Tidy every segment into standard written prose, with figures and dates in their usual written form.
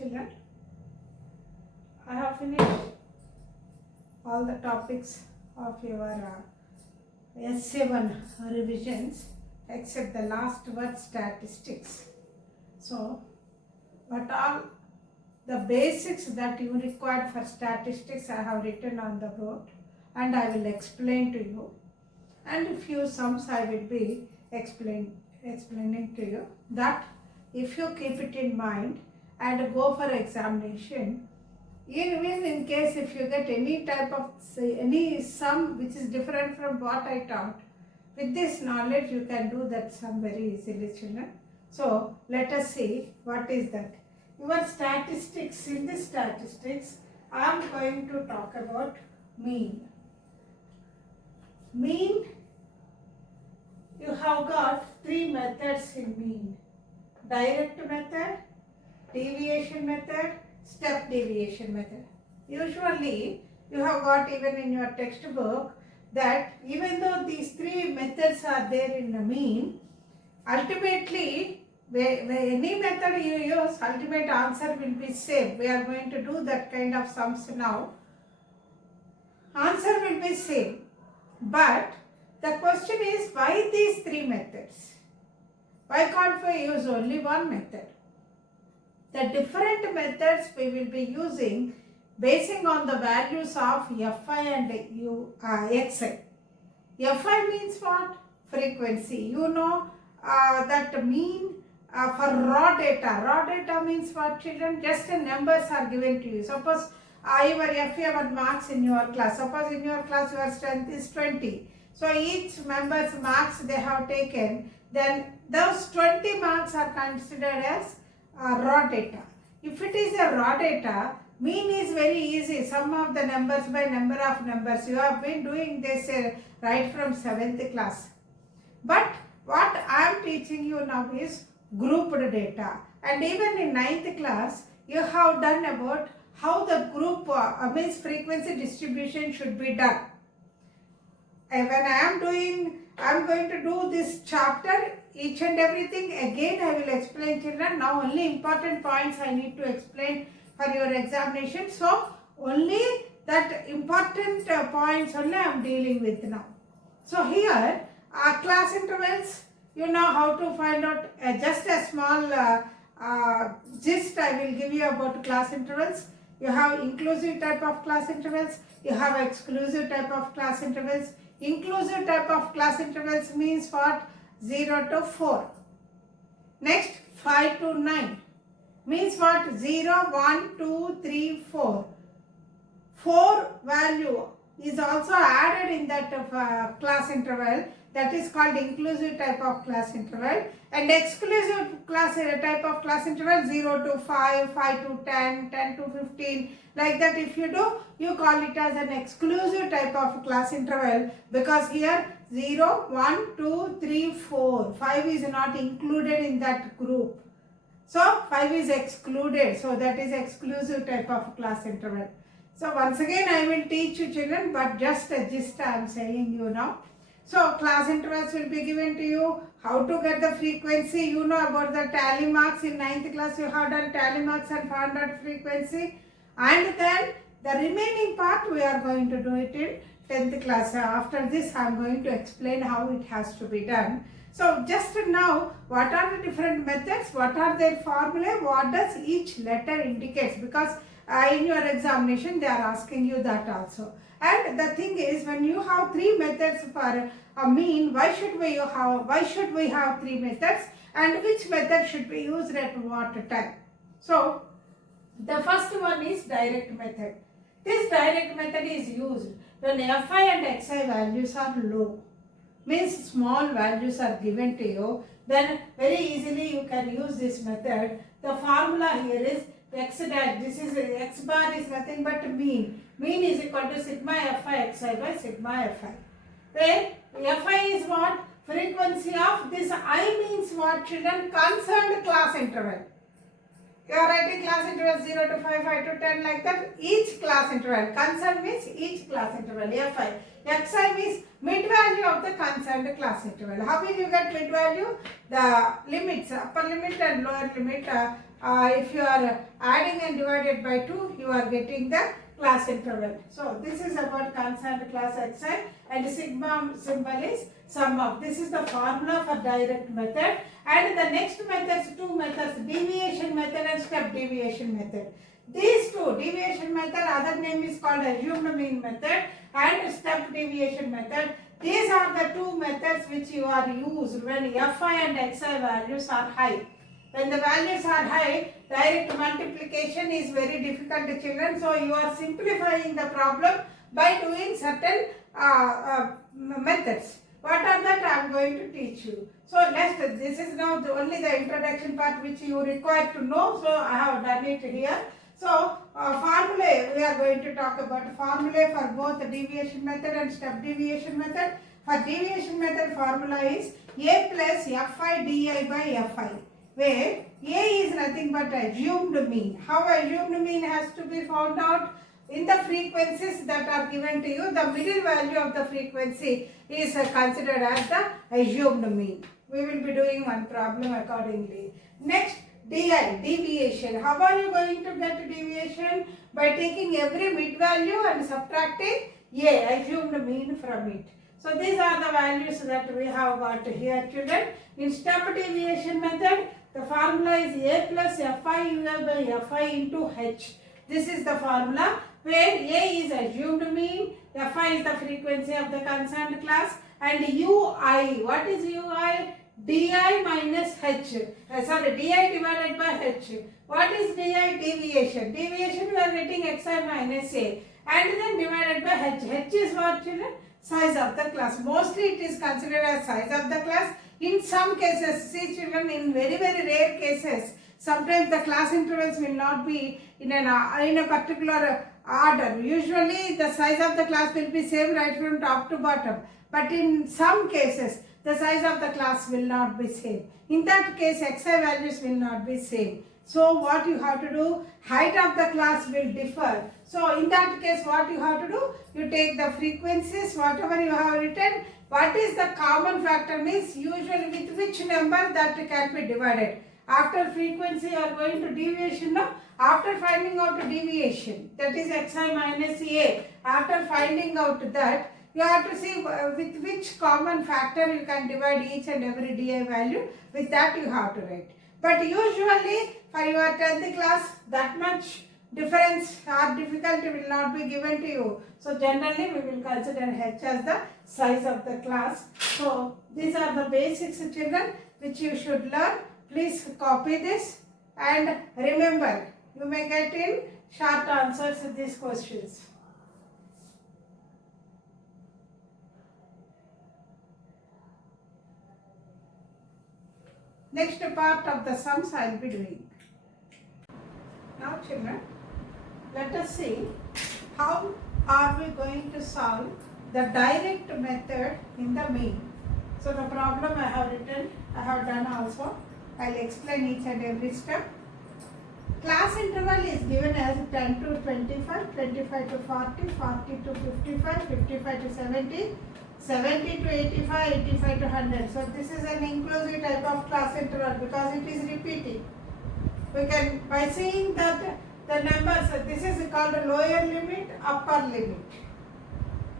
children. I have finished all the topics of your SA-1 revisions except the last word statistics. So, what all the basics that you required for statistics I have written on the board and I will explain to you, and a few sums I will be explaining to you, that if you keep it in mind and go for examination, even in case if you get any type of any sum which is different from what I taught, with this knowledge you can do that sum very easily, children. So let us see what is that. Your statistics, in this statistics I am going to talk about mean. Mean, you have got three methods in mean: direct method, deviation method, step deviation method. Usually you have got even in your textbook that even though these three methods are there in the mean, ultimately where any method you use, ultimate answer will be same. We are going to do that kind of sums now. Answer will be same. But the question is, why these three methods? Why can't we use only one method? The different methods we will be using basing on the values of Fi and Xi. Fi means what? Frequency. You know that mean for raw data. Raw data means what, children? Just the numbers are given to you. Suppose your FA1 marks in your class. Suppose in your class your strength is 20. So each member's marks they have taken, then those 20 marks are considered as raw data. If it is a raw data, mean is very easy. Sum of the numbers by number of numbers. You have been doing this right from 7th class. But what I am teaching you now is grouped data. And even in 9th class, you have done about how the group means frequency distribution should be done. And when I am going to do this chapter, each and everything again I will explain, children. Now only important points I need to explain for your examination. So only that important points only I am dealing with now. So here class intervals, you know how to find out. Just a small gist I will give you about class intervals. You have inclusive type of class intervals, you have exclusive type of class intervals. Inclusive type of class intervals means what? 0 to 4. Next, 5 to 9 means what? 0, 1, 2, 3, 4. 4 value is also added in that class interval. That is called inclusive type of class interval. And exclusive type of class interval, 0 to 5, 5 to 10, 10 to 15. Like that if you do, you call it as an exclusive type of class interval, because here 0, 1, 2, 3, 4. 5 is not included in that group. So 5 is excluded. So that is exclusive type of class interval. So once again I will teach you, children, but just a gist I am saying you now. So class intervals will be given to you. How to get the frequency? You know about the tally marks in 9th class. You have done tally marks and found out frequency. And then the remaining part we are going to do it in 10th class. After this I am going to explain how it has to be done. So just now, what are the different methods? What are their formulae? What does each letter indicates? Because in your examination they are asking you that also. And the thing is, when you have three methods for a mean, why should we have three methods, and which method should be used at what time? So the first one is direct method. This direct method is used when Fi and Xi values are low. Means small values are given to you, then very easily you can use this method. The formula here is x dash. This is x bar is nothing but mean. Mean is equal to sigma Fi Xi by sigma Fi. Where Fi is what? Frequency of this. I means what, children? Concerned class interval. You are writing class interval 0 to 5, 5 to 10, like that. Each class interval. Concerned means each class interval. Fi. Xi means mid value of the concerned class interval. How will you get mid value? The limits, upper limit and lower limit. If you are adding divided by 2, you are getting the class interval. So this is about concerned class xi, and sigma symbol is sum of. This is the formula for direct method. And the next methods, two methods, deviation method and step deviation method. These two, deviation method, other name is called assumed mean method, and step deviation method. These are the two methods which you are used when fi and xi values are high. When the values are high, direct multiplication is very difficult, children. So you are simplifying the problem by doing certain methods. What are that? I am going to teach you. So this is now only the introduction part which you require to know. So I have done it here. So formulae, we are going to talk about formulae for both the deviation method and step deviation method. For deviation method, formula is a plus fi di by fi, where a is nothing but assumed mean. How assumed mean has to be found out? In the frequencies that are given to you, the middle value of the frequency is considered as the assumed mean. We will be doing one problem accordingly. Next, deviation. How are you going to get deviation? By taking every mid value and subtracting a assumed mean from it. So these are the values that we have got here, children. In step deviation method, the formula is a plus fi u by fi into h. This is the formula where a is assumed mean, fi is the frequency of the concerned class, and ui, what is ui? Di minus h, di divided by h. What is di? Deviation. Deviation we are getting xi minus a, and then divided by h. H is what, children? Size of the class. Mostly it is considered as size of the class. In some cases, see children, in very rare cases, sometimes the class intervals will not be in a particular order. Usually the size of the class will be same right from top to bottom. But in some cases, the size of the class will not be same. In that case, xi values will not be same. So what you have to do, height of the class will differ. So in that case, what you have to do, you take the frequencies, whatever you have written. What is the common factor means usually with which number that can be divided. After frequency you are going to deviation now. After finding out deviation, that is xi minus a. After finding out that, you have to see with which common factor you can divide each and every di value. With that you have to write. But usually for your 10th class, that much difference or difficulty will not be given to you. So generally we will consider h as the size of the class. So these are the basics, children, which you should learn. Please copy this and remember, you may get in short answers to these questions. Next part of the sums I will be doing. Now children, let us see how are we going to solve the direct method in the mean. So the problem I have written, I have done also. I will explain each and every step. Class interval is given as 10 to 25, 25 to 40, 40 to 55, 55 to 70, 70 to 85, 85 to 100. So this is an inclusive type of class interval because it is repeating. We can, by seeing that the numbers, this is called lower limit, upper limit.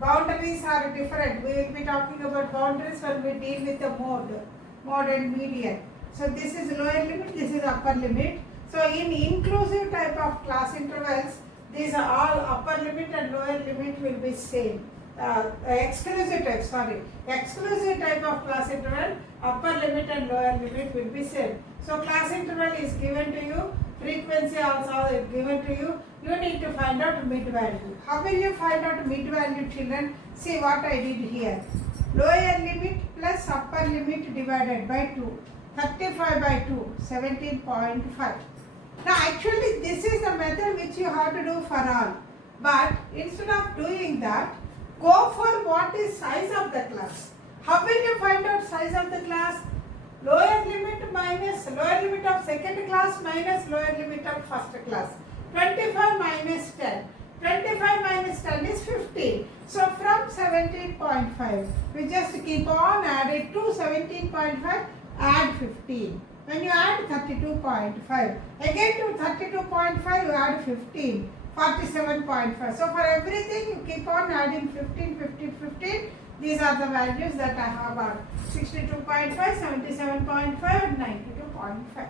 Boundaries are different. We will be talking about boundaries when we deal with the mode and median. So this is lower limit, this is upper limit. So in inclusive type of class intervals, these are all upper limit and lower limit will be same. Exclusive type of class interval, upper limit and lower limit will be same. So class interval is given to you, frequency also is given to you. You need to find out mid value. How will you find out mid value, children? See what I did here. Lower limit plus upper limit divided by 2. 35 by 2, 17.5. Now actually this is the method which you have to do for all. But instead of doing that, go for what is size of the class. How will you find out size of the class? Lower limit minus lower limit of second class minus lower limit of first class. 25 minus 10. 25 minus 10 is 15. So from 17.5, we just keep on adding to 17.5, add 15. When you add 32.5, again to 32.5 you add 15, 47.5. So for everything you keep on adding 15, 15, 15. These are the values that I have got: 62.5, 77.5 and 92.5.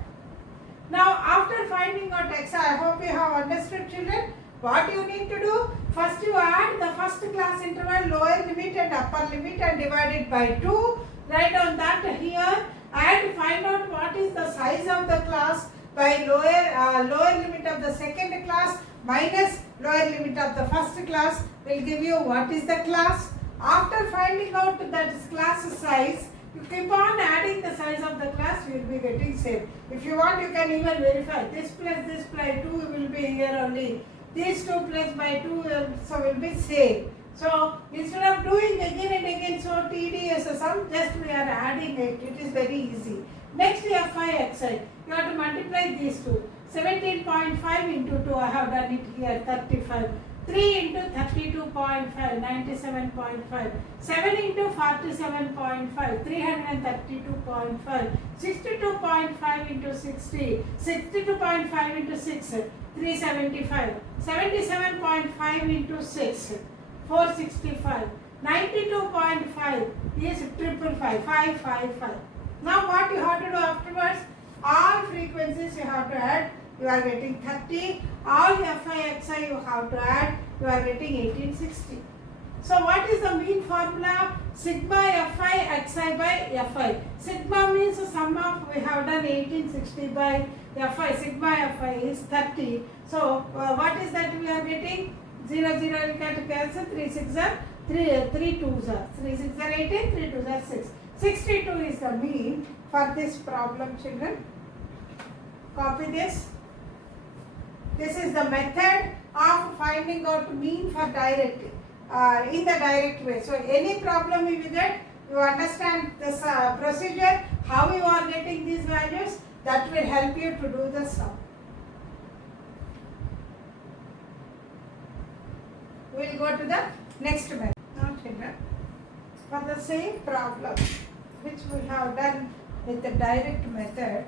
Now after finding out xi, I hope you have understood, children. What you need to do? First you add the first class interval lower limit and upper limit and divide it by 2. Write down that here and find out what is the size of the class by lower limit of the second class minus lower limit of the first class will give you what is the class. After finding out that class size, you keep on adding the size of the class, you will be getting same. If you want, you can even verify this plus 2 will be here only. These 2 plus by 2 so will be same. So instead of doing again and again so tedious sum, just we are adding it. It is very easy. Next we have Fi xi. You have to multiply these two. 17.5 into 2, I have done it here, 35. 3 into 32.5, 97.5. 7 into 47.5, 332.5. 62.5 into 60, 62.5 into 6, 375. 77.5 into 6, 465. 92.5 is 555, 555. Now what you have to do afterwards? All frequencies you have to add. You are getting 30. All Fi xi you have to add. You are getting 1860. So what is the mean formula? Sigma Fi xi by Fi. Sigma means the sum of, we have done 1860 by Fi. Sigma Fi is 30. So what is that we are getting? 0, 0 you can cancel. 3 6 are 3 2s are 3 6 are 18, 3 2s are 6. 62 is the mean for this problem, children. Copy this. This is the method of finding out mean for direct, in the direct way. So any problem you get, you understand this procedure, how you are getting these values, that will help you to do the sum. We will go to the next method. Now children, for the same problem which we have done with the direct method,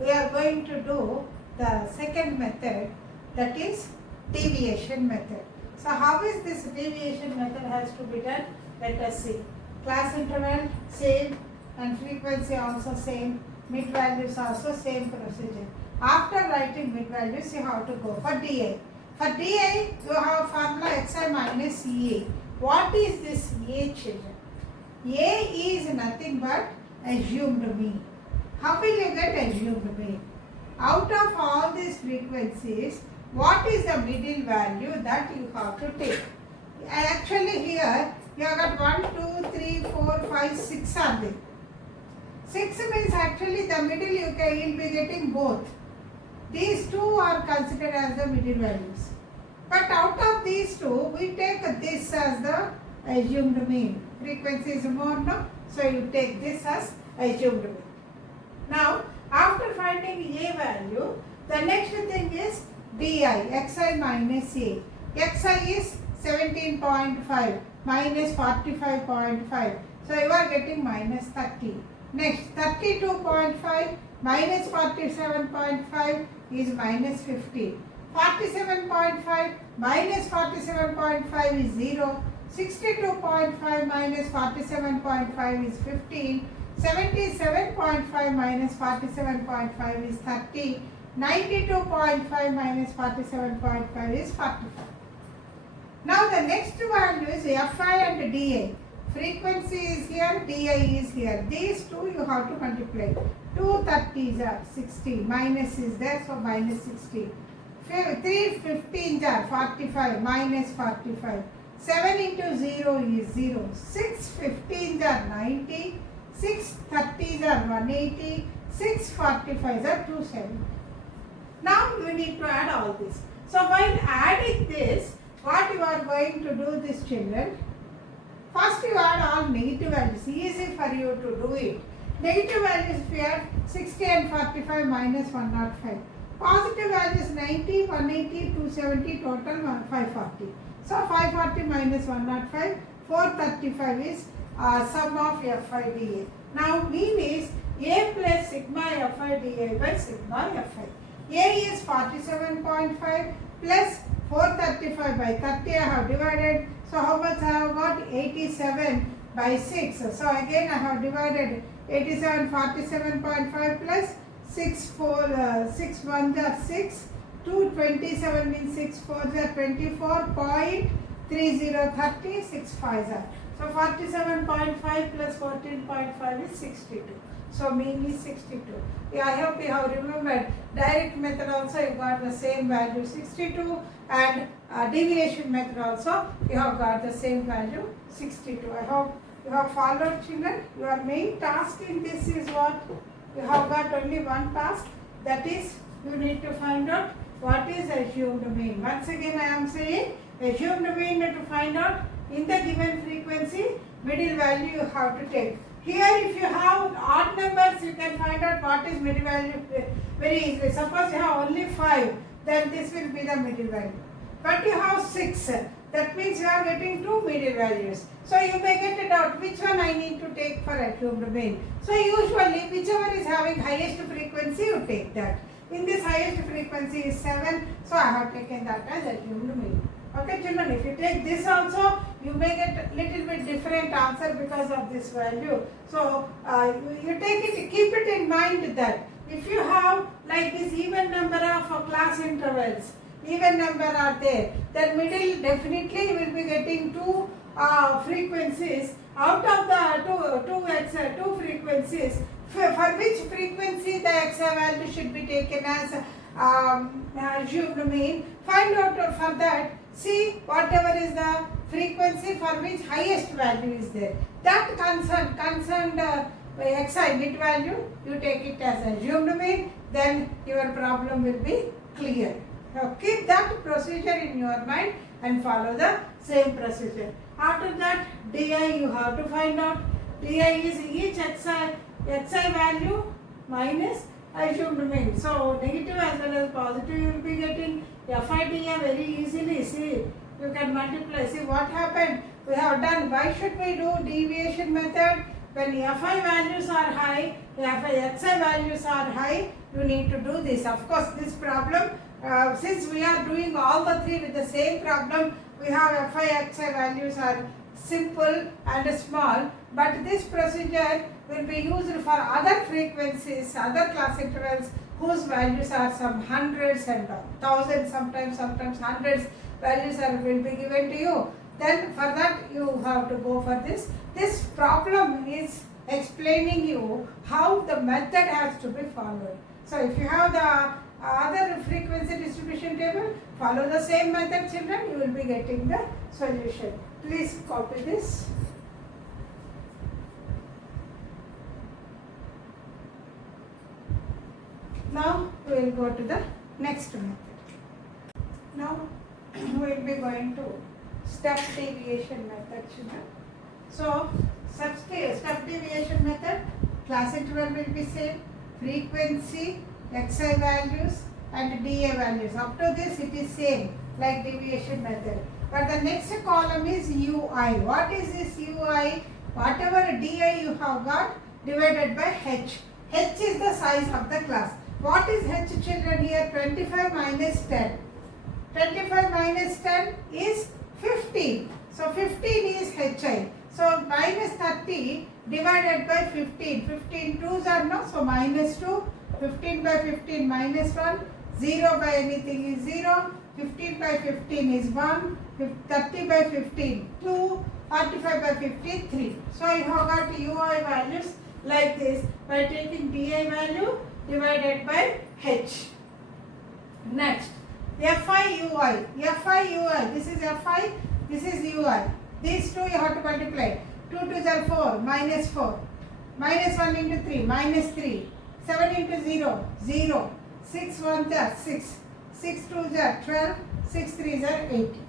we are going to do the second method, that is deviation method. So how is this deviation method has to be done? Let us see. Class interval same and frequency also same, mid values also same procedure. After writing mid values, you have to go for DI. For DI, you have formula xi minus A. What is this A, children? A is nothing but assumed mean. How will you get assumed mean? Out of all these frequencies, what is the middle value that you have to take? Actually here, you have got 1, 2, 3, 4, 5, 6 are there. 6 means actually the middle you will be getting both. These two are considered as the middle values. But out of these two, we take this as the assumed mean. Frequency is more, no? So you take this as assumed mean. Now, after finding A value, the next thing is DI, xi minus A. Xi is 17.5 minus 45.5. So you are getting minus 30. Next, 32.5 minus 47.5 is minus 50. 47.5 minus 47.5 is 0. 62.5 minus 47.5 is 15. 77.5 minus 47.5 is 30. 92.5 minus 47.5 is 45. Now the next value is Fi and DI. Frequency is here, DI is here. These two you have to multiply. 2 30s are 60. Minus is there, so minus 60. 3 15s are 45. Minus 45. 7 into 0 is 0. 6 15s are 90. 6 30s are 180. 6 45s are 270. Now you need to add all this. So while adding this, what you are going to do this, children? First you add all negative values. Easy for you to do it. Negative values if you add 60 and 45 minus 105. Positive values 90, 180, 270, total 540. So 540 minus 105, 435 is sum of Fi dA. Now mean is A plus sigma Fi dA by sigma Fi. A is 47.5 plus 435 by 30 I have divided. So how much I have got? 87 by 6. So again I have divided 87, 47.5 plus 6, 6 1 are 6. 227 means 6 4 are 24.30, 6 5 are. So 47.5 plus 14.5 is 62. So mean is 62. Yeah, I hope you have remembered. Direct method also you got the same value 62, and deviation method also you have got the same value 62. I hope you have followed, children. Your main task in this is what? You have got only one task, that is you need to find out what is assumed mean. Once again I am saying assumed mean to find out in the given frequency middle value you have to take. Here if you have odd numbers you can find out what is middle value very easily. Suppose you have only 5, then this will be the middle value. But you have 6, that means you are getting 2 middle values. So you may get it out which one I need to take for assumed mean. So usually whichever is having highest frequency you take that. In this highest frequency is 7, so I have taken that as assumed mean. Okay children, if you take this also, you may get little bit different answer because of this value. So you take it, keep it in mind that if you have like this even number of class intervals, even number are there, then middle definitely you will be getting 2 frequencies. Out of the two frequencies, for which frequency the XI value should be taken as assumed mean. Find out for that. See whatever is the frequency for which highest value is there. That concerned XI mid value, you take it as assumed mean, then your problem will be clear. Now keep that procedure in your mind and follow the same procedure. After that, DI you have to find out. DI is each XI value minus assumed mean. So negative as well as positive you will be getting. FIDA very easily. See, you can multiply. See what happened? We have done. Why should we do deviation method? When FI values are high, XI values are high, you need to do this. Of course, this problem, since we are doing all the three with the same problem, we have FI, XI values are simple and small, but this procedure will be used for other frequencies, other class intervals whose values are some hundreds and thousands, sometimes hundreds values will be given to you. Then for that you have to go for this. This problem is explaining you how the method has to be followed. So if you have the other frequency distribution table, follow the same method children, you will be getting the solution. Please copy this. Now we will go to the next method. Now we will be going to step deviation method children. So step deviation method, class interval will be same, frequency, XI values and DA values. Up to this it is same like deviation method. But the next column is UI. What is this UI? Whatever DI you have got divided by H. H is the size of the class. What is H children here? 25 minus 10. 25 minus 10 is 15. So 15 is HI. So minus 30 divided by 15. 15 2s are no, so minus 2. 15 by 15 minus 1. 0 by anything is 0. 15 by 15 is 1. 30 by 15 2. 45 by 15 3. So you have got UI values like this by taking DI value divided by H. Next, FI UI. FI UI. This is FI, this is UI. These two you have to multiply. 2 2s are 4, minus 4. Minus 1 into 3, minus 3. 7 into 0, 0. 6 1s are 6. 6 2s are 12. 6 3s are 18.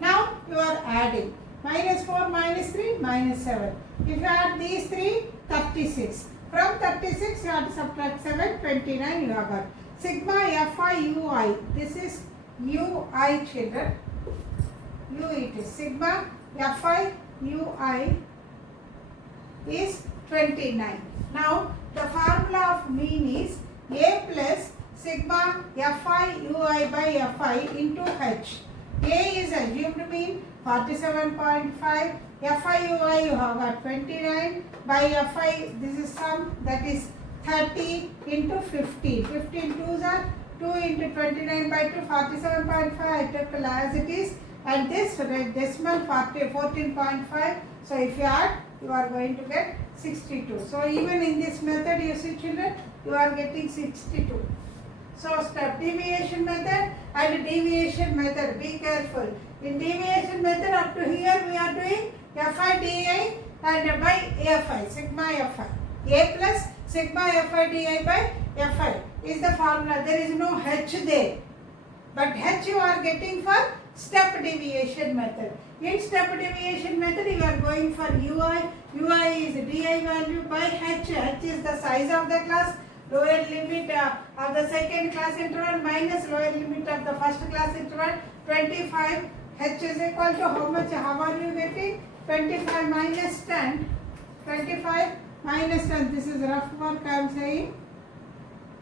Now you are adding. Minus 4 minus 3 minus 7. If you add these three, 36. From 36 you have to subtract 7, 29 you have got. Sigma FI UI. This is UI children. U it is. Sigma FI UI is 29. Now the formula of mean is A plus sigma fi ui by fi into h. A is assumed mean 47.5. Fi ui you have got 29 by fi, this is sum, that is 30 into 15. 15 2s are 2 into 29 by 2, 47.5 I took as it is, and this decimal 14.5. So if you add, you are going to get 62. So even in this method, you see children, you are getting 62. So step deviation method and deviation method, be careful. In deviation method up to here we are doing fi di and by fi, sigma fi. A plus sigma fi di by fi is the formula. There is no h there. But h you are getting for step deviation method. In step deviation method you are going for ui. Ui is di value by h. H is the size of the class. Lower limit of the second class interval minus lower limit of the first class interval 25. H is equal to how much? How are you getting? 25 minus 10. 25 minus 10. This is rough work I am saying.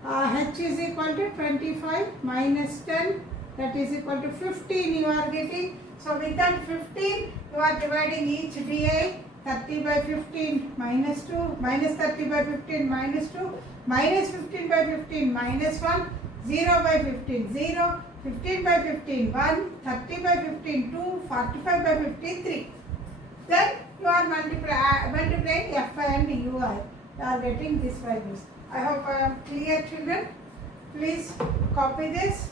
H is equal to 25 minus 10. That is equal to 15 you are getting. So with that 15 you are dividing each di. 30 by 15 minus 2, minus 30 by 15 minus 2, minus 15 by 15 minus 1, 0 by 15 0, 15 by 15 1, 30 by 15 2, 45 by 15 3. Then you are multiplying fi and ui. You are getting these values. I hope I am clear, children. Please copy this.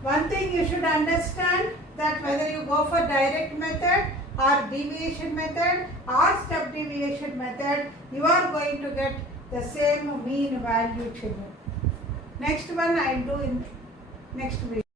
One thing you should understand, that whether you go for direct method or deviation method or step deviation method, you are going to get the same mean value, children. Next one I will do in next video.